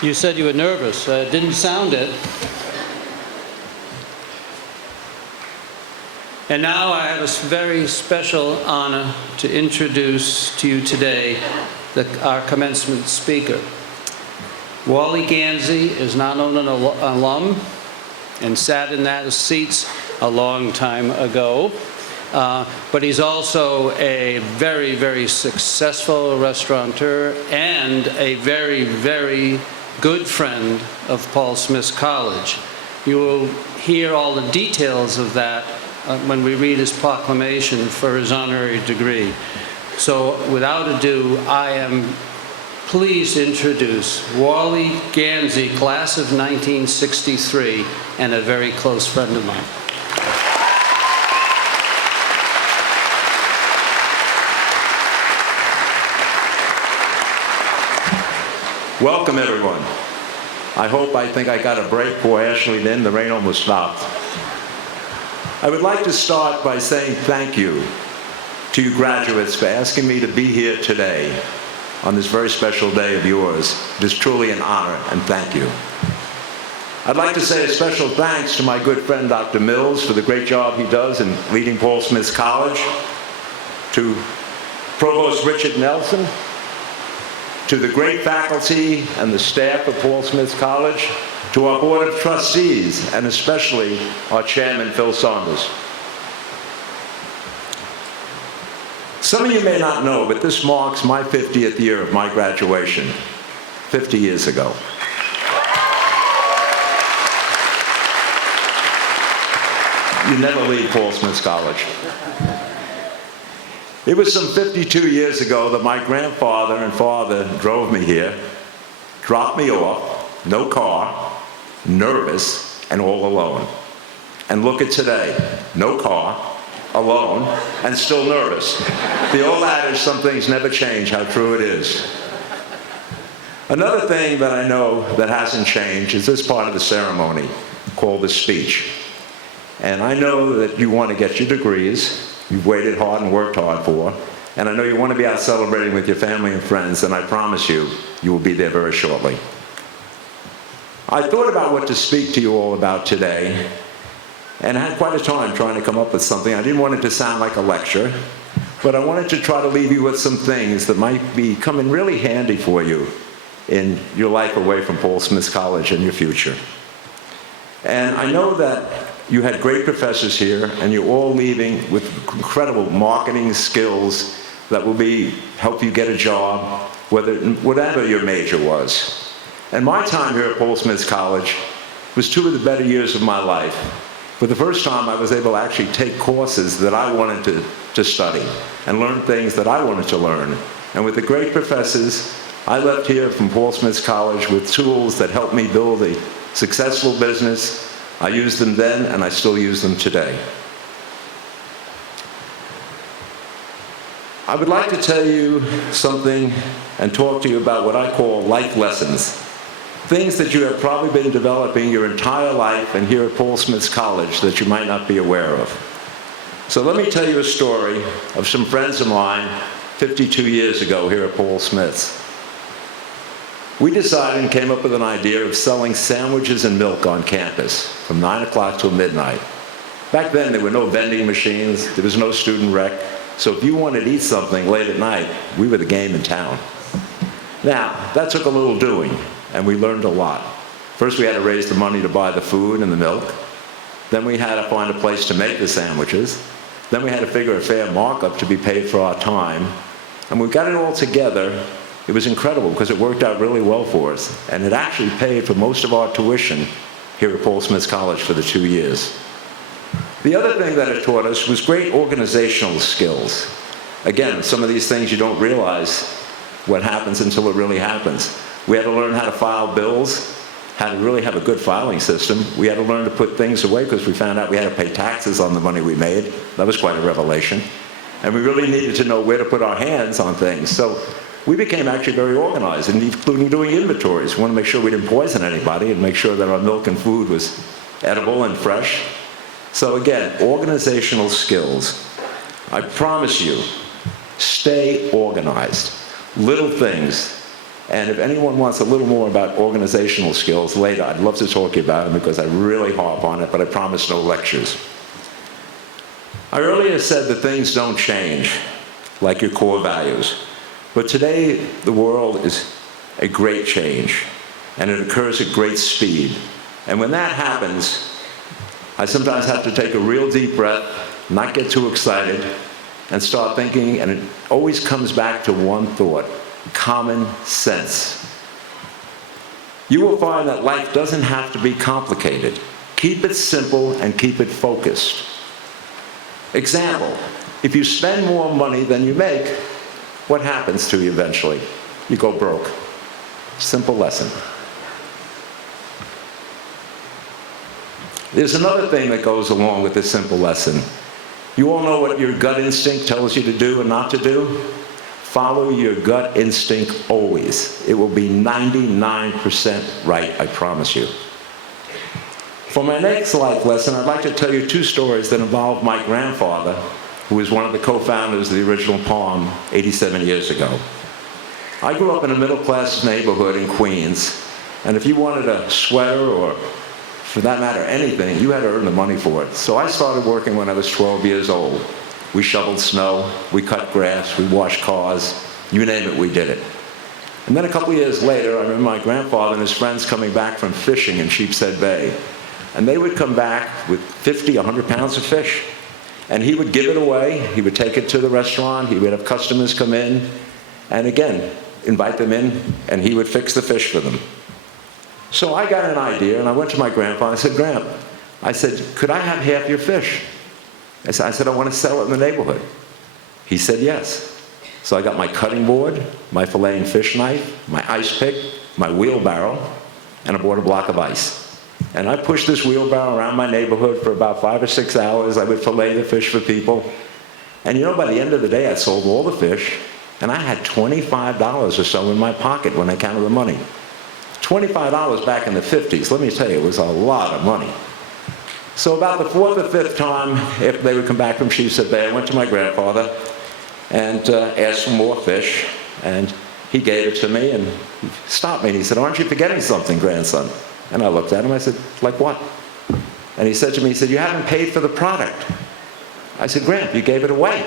You said you were nervous. Didn't sound it. And now I have a very special honor to introduce to you today our commencement speaker. Wally Ganzi is not only an alum and sat in that seats a long time ago, but he's also a very, very successful restaurateur and a very, very good friend of Paul Smith's College. You will hear all the details of that when we read his proclamation for his honorary degree. So without ado, I am pleased to introduce Wally Ganzi, class of 1963, and a very close friend of mine. Welcome, everyone. I think I got a break before Ashley then. The rain almost stopped. I would like to start by saying thank you to you graduates for asking me to be here today on this very special day of yours. It is truly an honor, and thank you. I'd like to say a special thanks to my good friend Dr. Mills for the great job he does in leading Paul Smith's College, to Provost Richard Nelson, to the great faculty and the staff of Paul Smith's College, to our Board of Trustees, and especially our Chairman, Phil Saunders. Some of you may not know, but this marks my 50th year of my graduation, 50 years ago. You never leave Paul Smith's College. It was some 52 years ago that my grandfather and father drove me here, dropped me off, no car, nervous, and all alone. And look at today, no car, alone, and still nervous. The old adage, some things never change, how true it is. Another thing that I know that hasn't changed is this part of the ceremony called the speech. And I know that you want to get your degrees, you've waited hard and worked hard for, and I know you want to be out celebrating with your family and friends, and I promise you, you will be there very shortly. I thought about what to speak to you all about today, and I had quite a time trying to come up with something. I didn't want it to sound like a lecture, but I wanted to try to leave you with some things that might be coming really handy for you in your life away from Paul Smith's College and your future. And I know that you had great professors here, and you're all leaving with incredible marketing skills that will help you get a job, whatever your major was. And my time here at Paul Smith's College was two of the better years of my life. For the first time, I was able to actually take courses that I wanted to study and learn things that I wanted to learn. And with the great professors, I left here from Paul Smith's College with tools that helped me build a successful business. I used them then, and I still use them today. I would like to tell you something and talk to you about what I call life lessons. Things that you have probably been developing your entire life and here at Paul Smith's College that you might not be aware of. So let me tell you a story of some friends of mine 52 years ago here at Paul Smith's. We decided and came up with an idea of selling sandwiches and milk on campus from 9 o'clock till midnight. Back then, there were no vending machines, there was no student rec, so if you wanted to eat something late at night, we were the game in town. Now, that took a little doing, and we learned a lot. First, we had to raise the money to buy the food and the milk. Then we had to find a place to make the sandwiches. Then we had to figure a fair markup to be paid for our time. And we got it all together. It was incredible because it worked out really well for us. And it actually paid for most of our tuition here at Paul Smith's College for the 2 years. The other thing that it taught us was great organizational skills. Again, some of these things you don't realize what happens until it really happens. We had to learn how to file bills, how to really have a good filing system. We had to learn to put things away because we found out we had to pay taxes on the money we made. That was quite a revelation. And we really needed to know where to put our hands on things. So we became actually very organized, including doing inventories. We wanted to make sure we didn't poison anybody and make sure that our milk and food was edible and fresh. So again, organizational skills. I promise you, stay organized. Little things And if anyone wants a little more about organizational skills later, I'd love to talk to you about them because I really harp on it, but I promise no lectures. I earlier said that things don't change, like your core values. But today, the world is a great change, and it occurs at great speed. And when that happens, I sometimes have to take a real deep breath, not get too excited, and start thinking, and it always comes back to one thought: common sense. You will find that life doesn't have to be complicated. Keep it simple and keep it focused. Example, if you spend more money than you make, what happens to you eventually? You go broke. Simple lesson. There's another thing that goes along with this simple lesson. You all know what your gut instinct tells you to do and not to do? Follow your gut instinct always. It will be 99% right, I promise you. For my next life lesson, I'd like to tell you two stories that involve my grandfather, who was one of the co-founders of the original Palm 87 years ago. I grew up in a middle-class neighborhood in Queens, and if you wanted a sweater or, for that matter, anything, you had to earn the money for it. So I started working when I was 12 years old. We shoveled snow, we cut grass, we washed cars, you name it, we did it. And then a couple years later, I remember my grandfather and his friends coming back from fishing in Sheepshead Bay. And they would come back with 50, 100 pounds of fish. And he would give it away, he would take it to the restaurant, he would have customers come in, and again, invite them in, and he would fix the fish for them. So I got an idea, and I went to my grandpa, and I said, Grandpa, I said, could I have half your fish? I said, I want to sell it in the neighborhood. He said yes. So I got my cutting board, my filleting fish knife, my ice pick, my wheelbarrow, and I bought a block of ice. And I pushed this wheelbarrow around my neighborhood for about 5 or 6 hours. I would fillet the fish for people. And you know, by the end of the day, I sold all the fish, and I had $25 or so in my pocket when I counted the money. $25 back in the 50s, let me tell you, it was a lot of money. So about the 4th or 5th time, after they would come back from Sheepshead Bay, I went to my grandfather and asked for more fish, and he gave it to me, and he stopped me, and he said, aren't you forgetting something, grandson? And I looked at him, I said, like what? And he said to me, he said, you haven't paid for the product. I said, Grandpa, you gave it away.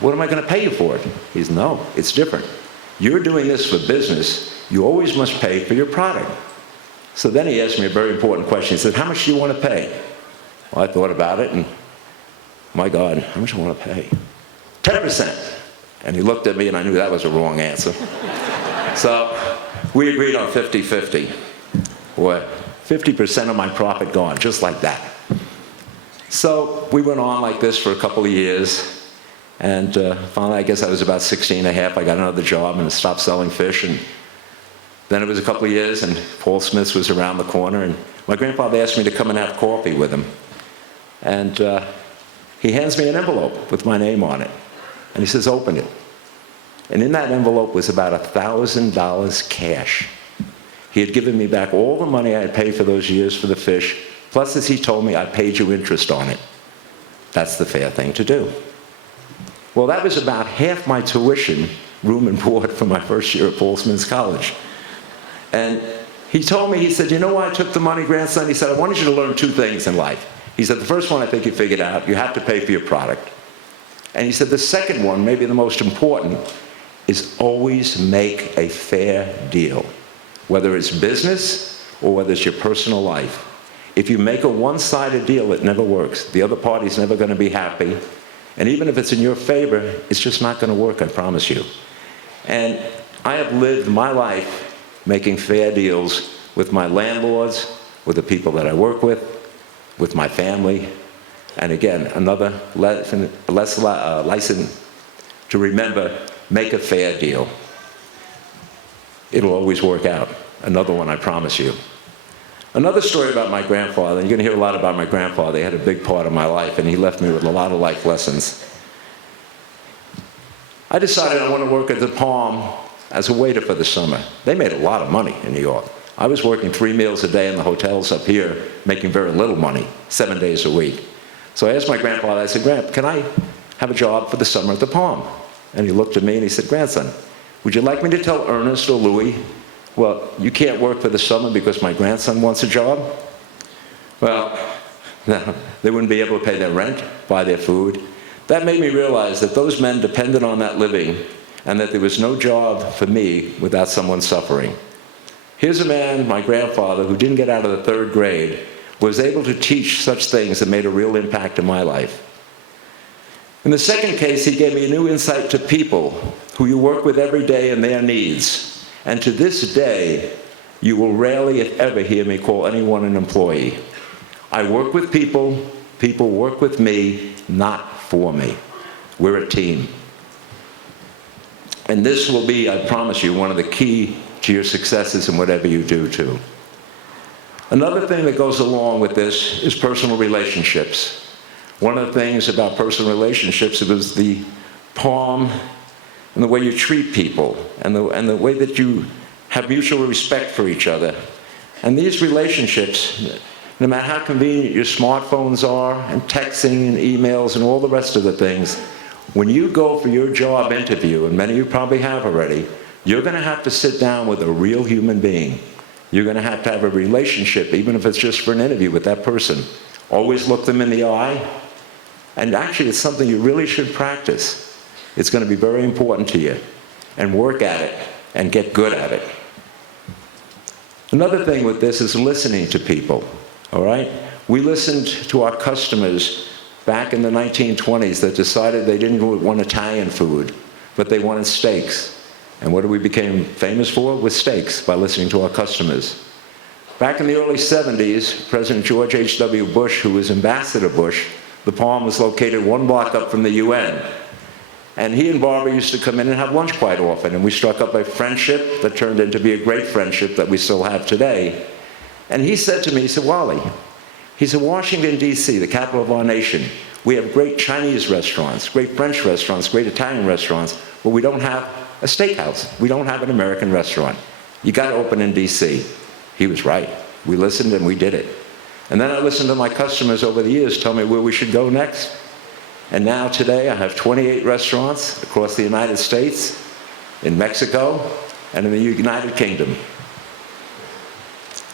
What am I going to pay you for it? He said, no, it's different. You're doing this for business. You always must pay for your product. So then he asked me a very important question. He said, how much do you want to pay? Well, I thought about it, and my God, how much do I want to pay? 10%. And he looked at me, and I knew that was a wrong answer. So we agreed on 50-50. What? 50% of my profit gone, just like that. So we went on like this for a couple of years, and finally, I guess I was about 16 and a half, I got another job and stopped selling fish, and then it was a couple of years, and Paul Smith's was around the corner, and my grandfather asked me to come and have coffee with him. And he hands me an envelope with my name on it, and he says, open it. And in that envelope was about $1,000 cash. He had given me back all the money I had paid for those years for the fish, plus, as he told me, I paid you interest on it. That's the fair thing to do. Well, that was about half my tuition, room and board, for my first year at Paul Smith's College. And he told me, he said, you know why I took the money, grandson? He said, I wanted you to learn two things in life. He said, the first one I think you figured out, you have to pay for your product. And he said, the second one, maybe the most important, is always make a fair deal. Whether it's business or whether it's your personal life. If you make a one-sided deal, it never works. The other party's never going to be happy. And even if it's in your favor, it's just not going to work, I promise you. And I have lived my life making fair deals with my landlords, with the people that I work with my family. And again, another lesson to remember, make a fair deal. It'll always work out. Another one, I promise you. Another story about my grandfather, and you're going to hear a lot about my grandfather. He had a big part of my life, and he left me with a lot of life lessons. I decided I want to work at the Palm as a waiter for the summer. They made a lot of money in New York. I was working 3 meals a day in the hotels up here, making very little money, 7 days a week. So I asked my grandfather, I said, Grandpa, can I have a job for the summer at the Palm? And he looked at me and he said, grandson, Would you like me to tell Ernest or Louis, well, you can't work for the summer because my grandson wants a job? Well, no, they wouldn't be able to pay their rent, buy their food. That made me realize that those men depended on that living and that there was no job for me without someone suffering. Here's a man, my grandfather, who didn't get out of the 3rd grade, was able to teach such things that made a real impact in my life. In the second case, he gave me a new insight to people who you work with every day and their needs. And to this day, you will rarely, if ever, hear me call anyone an employee. I work with people, people work with me, not for me. We're a team. And this will be, I promise you, one of the key to your successes in whatever you do, too. Another thing that goes along with this is personal relationships. One of the things about personal relationships is the palm and the way you treat people and the way that you have mutual respect for each other. And these relationships, no matter how convenient your smartphones are and texting and emails and all the rest of the things, when you go for your job interview, and many of you probably have already, you're going to have to sit down with a real human being. You're going to have a relationship, even if it's just for an interview with that person. Always look them in the eye. And actually, it's something you really should practice. It's going to be very important to you. And work at it and get good at it. Another thing with this is listening to people, all right? We listened to our customers back in the 1920s that decided they didn't want Italian food, but they wanted steaks. And what did we become famous for? With steaks, by listening to our customers. Back in the early 70s, President George H.W. Bush, who was Ambassador Bush, the Palm was located 1 block up from the UN. And he and Barbara used to come in and have lunch quite often, and we struck up a friendship that turned into be a great friendship that we still have today. And he said to me, he said, Wally, he said, Washington, D.C., the capital of our nation, we have great Chinese restaurants, great French restaurants, great Italian restaurants, but we don't have a steakhouse. We don't have an American restaurant. You got to open in D.C. He was right. We listened and we did it. And then I listened to my customers over the years tell me where we should go next. And now today I have 28 restaurants across the United States, in Mexico, and in the United Kingdom.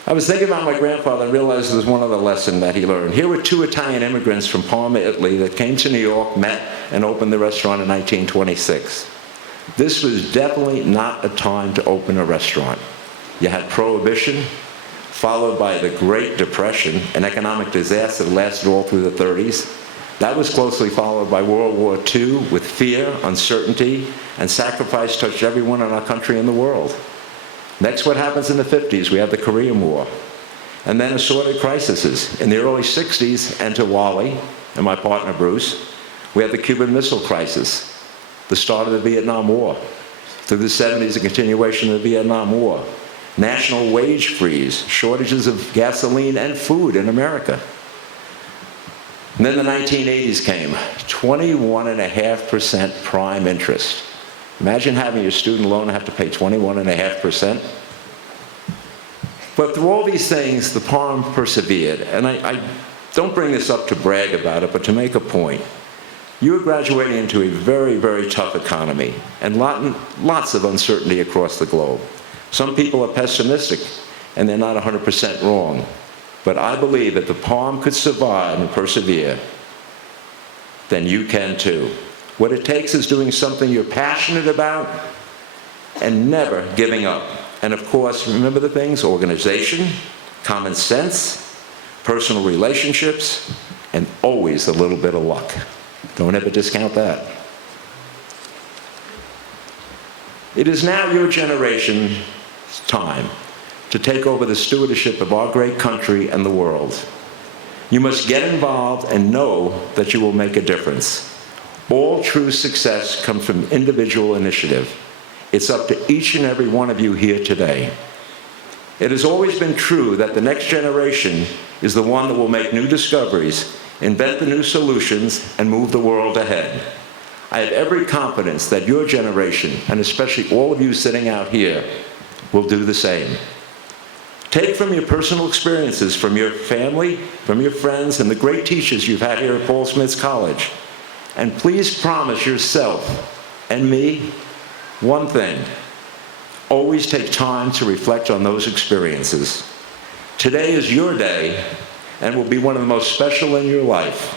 I was thinking about my grandfather and realized there was one other lesson that he learned. Here were 2 Italian immigrants from Parma, Italy that came to New York, met, and opened the restaurant in 1926. This was definitely not a time to open a restaurant. You had Prohibition, followed by the Great Depression, an economic disaster that lasted all through the 30s. That was closely followed by World War II, with fear, uncertainty, and sacrifice touched everyone in our country and the world. Next, what happens in the 50s? We have the Korean War. And then assorted crises. In the early 60s, enter Wally and my partner Bruce. We have the Cuban Missile Crisis, the start of the Vietnam War. Through the 70s, a continuation of the Vietnam War. National wage freeze, shortages of gasoline and food in America. And then the 1980s came, 21.5% prime interest. Imagine having your student loan and have to pay 21.5%. But through all these things, the Palm persevered. And I don't bring this up to brag about it, but to make a point. You are graduating into a very, very tough economy and lots of uncertainty across the globe. Some people are pessimistic, and they're not 100% wrong. But I believe that the Palm could survive and persevere, then you can too. What it takes is doing something you're passionate about and never giving up. And of course, remember the things: organization, common sense, personal relationships, and always a little bit of luck. Don't ever discount that. It is now your generation's time to take over the stewardship of our great country and the world. You must get involved and know that you will make a difference. All true success comes from individual initiative. It's up to each and every one of you here today. It has always been true that the next generation is the one that will make new discoveries, invent the new solutions, and move the world ahead. I have every confidence that your generation, and especially all of you sitting out here, will do the same. Take from your personal experiences, from your family, from your friends, and the great teachers you've had here at Paul Smith's College. And please promise yourself and me One thing, always take time to reflect on those experiences. Today is your day and will be one of the most special in your life.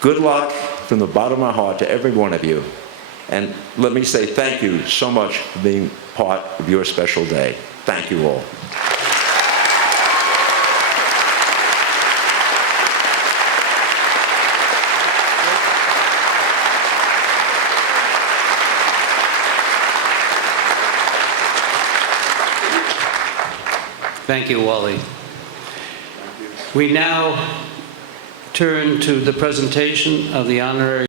Good luck from the bottom of my heart to every one of you. And let me say thank you so much for being part of your special day. Thank you all. Thank you, Wally. We now turn to the presentation of the honorary